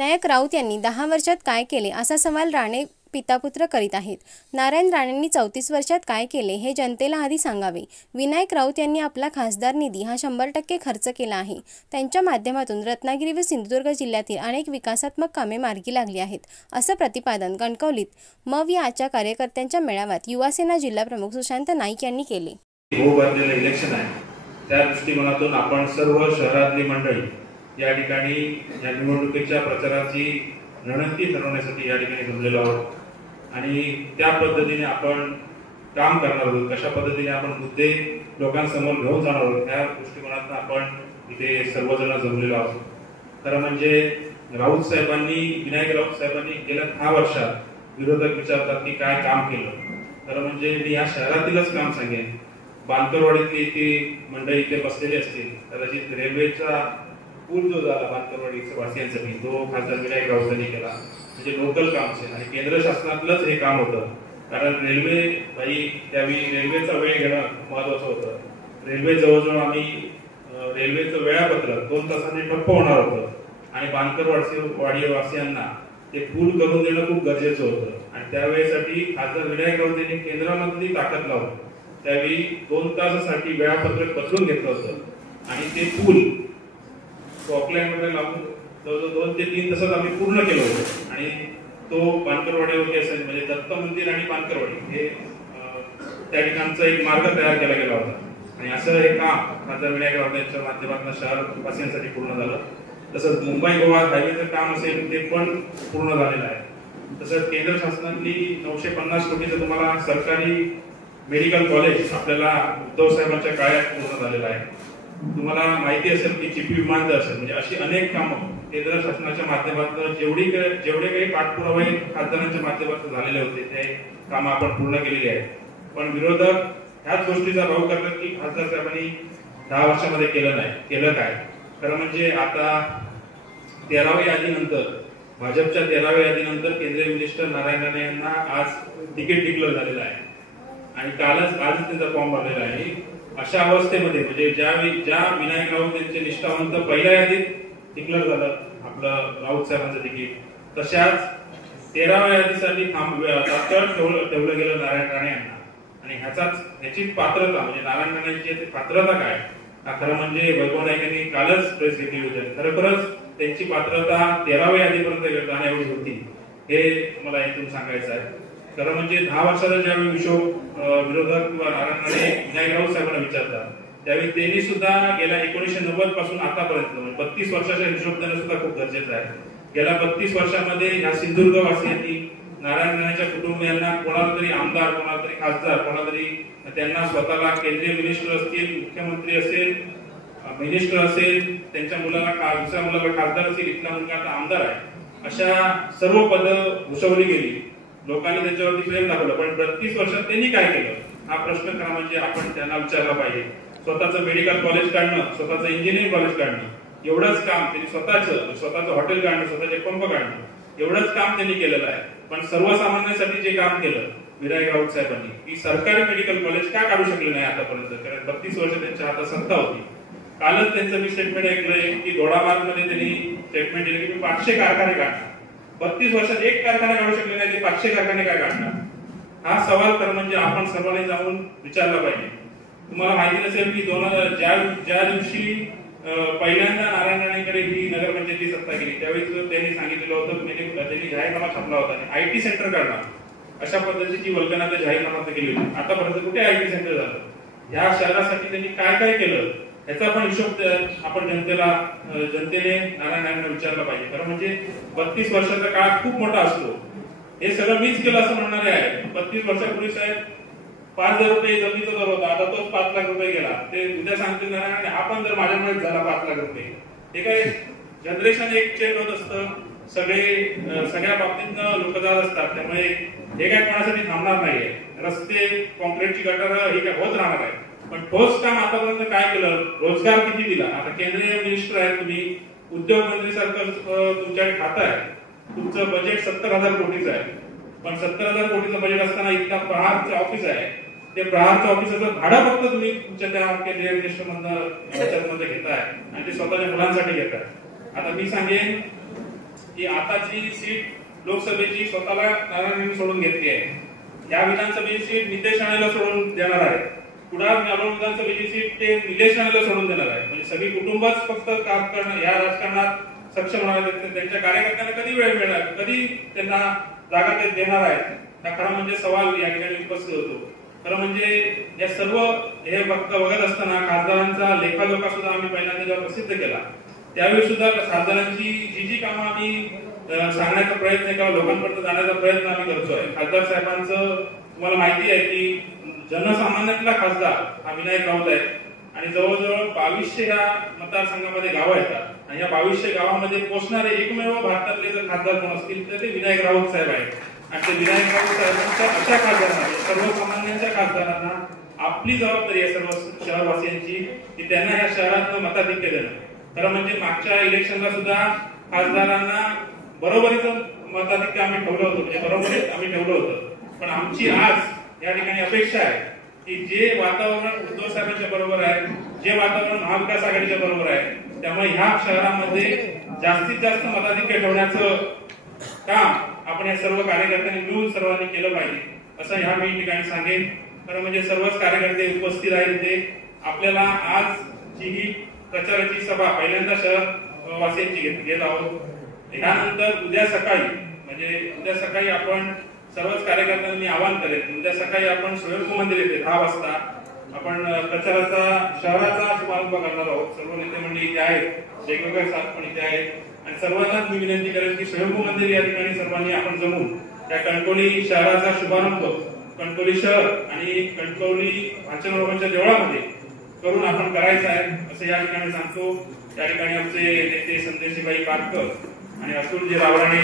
विनायक राऊत यांनी 10 वर्षात काय केले असा सवाल राणे पितापुत्र करीत आहेत। नारायण राणेंनी 34 वर्षात काय केले हे जनतेला आधी सांगावे। विनायक राऊत यांनी आपला खासदार निधी हा 100% खर्च केला आहे। त्यांच्या माध्यमातून रत्नागिरी व सिंधुदुर्ग जिल्ह्यातील अनेक विकासात्मक कामे मार्गी लागली आहेत, असं प्रतिपादन कणकवलीत मविआच्या कार्यकर्त्यांच्या मेळाव्यात युवासेना जिल्हा प्रमुख सुशांत नाईक यांनी केले। इलेक्शन आहे, त्या दृष्टिकोनातून आपण सर्व शहरातली मंडळी या ठिकाणी या निवडणुकीच्या प्रचाराची रणनीती ठरवण्यासाठी या ठिकाणी जमलेलो आहोत आणि त्या पद्धतीने आपण काम करणार आहोत। कशा पद्धतीने आपण मुद्दे लोकांसमोर घेऊन जाणार आहोत त्या दृष्टिकोनातून आपण इथे सर्वजण जमलेलो आहोत। खरं म्हणजे राऊत साहेबांनी, विनायक राऊत साहेबांनी गेल्या 10 वर्षात विरोधक विचारतात की काय काम केलं। खरं म्हणजे मी या शहरातीलच काम सांगेन, बांकरवाडीतली ती मंडळी इथे बसलेली असतील, कदाचित रेल्वेचा पूल जो झाला बांकरवाडी वासियांसाठी तो खासदार विनायक राऊतांनी केला, म्हणजे लोकल काम असेल आणि केंद्र शासनातलंच हे काम होतं। कारण रेल्वे त्यावेळी रेल्वेचा वेळ घेणं महत्वाचं होतं। रेल्वे जवळजवळ आम्ही रेल्वेचं वेळापत्रक 2 तासांनी ठप्प होणार होतं आणि बांकरवाडी वासियांना ते पूल करून देणं खूप गरजेचं होतं आणि त्यावेळेसाठी खासदार विनायक राऊत यांनी केंद्रामधली ताकद लावून त्यावेळी 2 तासासाठी वेळापत्रक बदलून घेतलं होतं आणि ते पूल ऑकलँडमध्ये लावून जवळजवळ 2 ते 3 तासात आम्ही पूर्ण केलं होतं आणि तो बांकरवाडीवरती असेल म्हणजे दत्त मंदिर आणि बांकरवाडी हे त्या ठिकाणचा एक मार्ग तयार केला गेला होता आणि असं हे काम खासदार विनायक राऊत यांच्या माध्यमातून शहरवासियांसाठी पूर्ण झालं। तसंच मुंबई गोवा हायवेचं काम असेल ते पण पूर्ण झालेलं आहे। तसंच केंद्र शासनातली 950 कोटीचं तुम्हाला सरकारी मेडिकल कॉलेज आपल्याला उद्धव साहेबांच्या काळात पूर्ण झालेलं आहे। तुम्हाला माहिती असेल की चिपी विमानतळ असेल, म्हणजे अशी अनेक कामं केंद्र शासनाच्या माध्यमातून जेवढे काही पाठपुरावे खासदारांच्या माध्यमातून झालेले होते ते कामं आपण पूर्ण केलेली आहेत। पण विरोधक ह्याच गोष्टीचा भाव करतात की खासदार साहेबांनी 10 वर्षामध्ये केलं नाही, केलं काय। खरं म्हणजे आता 13व्या यादीनंतर, भाजपच्या 13व्या यादीनंतर केंद्रीय मिनिस्टर नारायण राणे यांना आज तिकीट डिक्लेअर झालेलं आहे आणि आजच त्यांचा फॉर्म भरलेला आहे। अशा अवस्थेमध्ये म्हणजे ज्या विनायक राऊत यांचे निष्ठावंत पहिल्या यादीत डिक्लेअर झालं आपलं राऊत साहेबांचं तिकीट, तशाच 13व्या यादीसाठी तात्काळ ठेवलं गेलं नारायण राणे यांना आणि ह्याची पात्रता म्हणजे नारायण राणेंची पात्रता काय, खरं म्हणजे वैभव नाईक यांनी कालच प्रेस घेतली होती। खरोखरच त्यांची पात्रता 13व्या यादीपर्यंत जाण्याएवढी होती हे मला इथून सांगायचं आहे। खरं म्हणजे 10 वर्षाचा ज्यावेळी विरोधक किंवा नारायण राणे विनायक राऊत साहेबांना विचारतात त्यावेळी त्यांनी सुद्धा गेल्या 1990 पासून आतापर्यंत म्हणजे 32 वर्षाचा हिशोब देणं सुद्धा खूप गरजेचं आहे। गेल्या 32 वर्षामध्ये ह्या सिंधुदुर्ग वासियांनी नारायण राणेच्या कुटुंबियांना कोणाला तरी आमदार, कोणाला तरी खासदार, कोणाला तरी त्यांना स्वतःला केंद्रीय मिनिस्टर असतील, मुख्यमंत्री असेल, मिनिस्टर असेल, त्यांच्या मुलाला दुसऱ्या मुलाला खासदार असेल, इथला मुलगा आता आमदार आहे, अशा सर्व पदं भूषवली गेली। लोकांनी त्यांच्यावरती प्रेम दाखवलं, पण 32 वर्षात त्यांनी काय केलं हा प्रश्न खरा म्हणजे आपण त्यांना विचारला पाहिजे। स्वतःचं मेडिकल कॉलेज काढणं, स्वतःचं इंजिनिअरिंग कॉलेज काढणं, एवढंच काम त्यांनी स्वतःचं हॉटेल काढणं, स्वतःचे पंप काढणं, एवढंच काम त्यांनी केलेलं आहे। पण सर्वसामान्यांसाठी जे काम केलं विनायक राऊत साहेबांनी की सरकारी मेडिकल कॉलेज का काढू शकले नाही आतापर्यंत, कारण 32 वर्ष त्यांच्या हातात सत्ता होती। कालच त्यांचं मी स्टेटमेंट ऐकलंय की दोडामार्गमध्ये त्यांनी स्टेटमेंट दिलं की मी 500 कारखाने काढणार। 32 वर्षात एक कारखाना काढू शकले नाही ते 500 कारखाने काय काढणार, हा सवाल तर म्हणजे आपण सर्वांनी जाऊन विचारला पाहिजे। तुम्हाला माहिती नसेल की ज्या दिवशी पहिल्यांदा नारायण राणेंकडे ही नगरपंचायतीची सत्ता गेली त्यावेळी त्यांनी सांगितलेलं होतं, त्यांनी जाहीरनामा छापला होता आणि आयटी सेंटर काढणार अशा पद्धतीची वल्गना त्या जाहीरनाम्यात केली होती। आतापर्यंत कुठे आयटी सेंटर झालं, या शहरासाठी त्यांनी काय काय केलं याचा पण हिशोब आपण जनतेने नारायण राणेंना विचारला पाहिजे। कारण म्हणजे 32 वर्षाचा काळ खूप मोठा असतो, हे सगळं मीच केलं असं म्हणणारे आहे। 32 वर्षापूर्वी साहेब 5,000 रुपये जमिनीचा दर होता, आता तोच 5 लाख रुपये गेला। ते उद्या सांगतील नारायण राणे हा पण जर माझ्यामुळे झाला 5 लाख रुपये, हे काय जनरेशन एक चेंज होत असतं, सगळ्या बाबतीत लोक जात असतात, त्यामुळे हे काय कोणासाठी थांबणार नाहीये। रस्ते, कॉन्क्रीटची गटार हे काय होत राहणार आहे, पण ठोस काम आतापर्यंत काय केलं, रोजगार किती दिला। आता केंद्रीय मिनिस्टर आहे तुम्ही, उद्योग मंत्री सारखं तुमच्याकडे खातं आहे, तुमचं बजेट 70,000 कोटीचं आहे, पण 70,000 कोटीचं बजेट असताना इतका प्रहारचं ऑफिस आहे, ते प्रहारचं ऑफिसचं भाडं फक्त तुम्ही तुमच्या त्या केंद्रीय मिनिस्टर मध्ये घेताय आणि ते स्वतःच्या मुलांसाठी घेताय। आता मी सांगेन की आताची सीट लोकसभेची स्वतःला नारायण सोडून घेतली आहे. या विधानसभेची सीट नितेश राणेला सोडून देणार आहे. कुडाळ विधानसभेची सीट ते निलेश राणेला सोडून देणार आहे. म्हणजे सगळी कुटुंबच फक्त काम करणं या राजकारणात सक्षम होणार आहेत. त्यांच्या कार्यकर्त्यांना कधी वेळ मिळणार, कधी त्यांना जागा ते देणार आहेत, हा खरा म्हणजे सवाल या ठिकाणी उपस्थित होतो. खरं म्हणजे या सर्व हे बघत असताना खासदारांचा लेखाजोखा सुद्धा आम्ही पहिल्यांदा जेव्हा प्रसिद्ध केला त्यावेळी सुद्धा खासदारांची जी कामं आम्ही सांगण्याचा प्रयत्न किंवा लोकांपर्यंत जाण्याचा प्रयत्न आम्ही करतोय. खासदार साहेबांचं तुम्हाला माहिती आहे की जनसामान्यातला खासदार हा विनायक राऊत आहे आणि जवळजवळ 2200 या मतदारसंघामध्ये गावं येतात आणि या 2200 गावामध्ये पोहोचणारे एकमेव भारतातले जर खासदार कोण असतील तर ते विनायक राऊत साहेब आहेत. आणि ते विनायक राऊत साहेबांच्या अशा खासदारांना, सर्वसामान्यांच्या खासदारांना आपली जबाबदारी आहे सर्व शहरवासियांची की त्यांना या शहरातनं मताधिक्य देणं. खरं म्हणजे मागच्या इलेक्शनला सुद्धा खासदारांना बरोबरीचं मताधिक्य आम्ही ठेवलं होतं, म्हणजे बरोबरीत आम्ही ठेवलं होतं. पण आमची आज या ठिकाणी अपेक्षा आहे की जे वातावरण उद्धव साहेबांच्या बरोबर आहे, जे वातावरण महाविकास आघाडीच्या बरोबर आहे, त्यामुळे ह्या शहरामध्ये जास्तीत जास्त मताधिक्य ठेवण्याचं काम आपण या सर्व कार्यकर्त्यांनी मिळून सर्वांनी केलं पाहिजे असं ह्या मी ठिकाणी सांगेन. खरं म्हणजे सर्वच कार्यकर्ते उपस्थित आहेत ते. आपल्याला आज जी ही प्रचाराची सभा पहिल्यांदा शहर वासियांची घेत आहोत. यानंतर उद्या सकाळी आपण सर्वच कार्यकर्त्यांनी आवाहन करेल. उद्या सकाळी आपण स्वयंभू मंदिर येथे 10 वाजता आपण प्रचाराचा शहराचा शुभारंभ करणार आहोत. सर्व नेते मंडळी इथे आहेत, वेगवेगळे साथ पण इथे आहेत आणि सर्वांनाच मी विनंती करेन की स्वयंभू मंदिर या ठिकाणी सर्वांनी आपण जमून त्या कणकवली शहराचा शुभारंभ कणकवली शहर आणि कणकवली भाचनबाबांच्या देवळामध्ये करून आपण करायचं आहे असं या ठिकाणी सांगतो. या ठिकाणी आमचे नेते संदेशभाई पाटकर आणि अतुलजी रावराणे